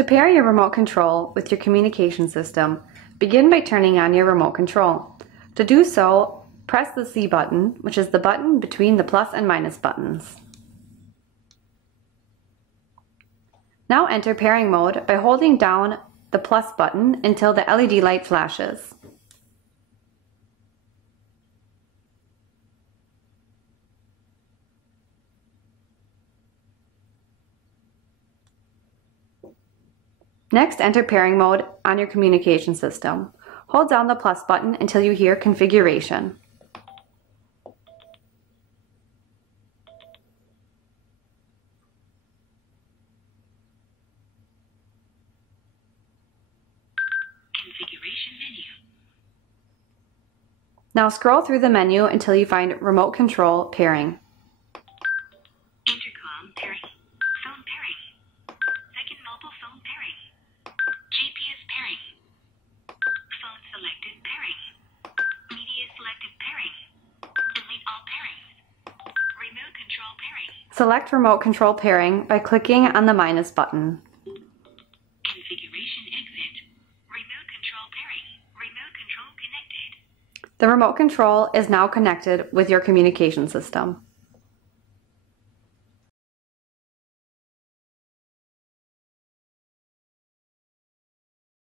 To pair your remote control with your communication system, begin by turning on your remote control. To do so, press the C button, which is the button between the plus and minus buttons. Now enter pairing mode by holding down the plus button until the LED light flashes. Next, enter pairing mode on your communication system. Hold down the plus button until you hear configuration. Configuration menu. Now scroll through the menu until you find remote control pairing. Intercom pairing. Phone pairing. Second mobile phone pairing. GPS pairing. Phone selected pairing. Media selected pairing. Delete all pairings. Remote control pairing. Select remote control pairing by clicking on the minus button. Configuration exit. Remote control pairing. Remote control connected. The remote control is now connected with your communication system.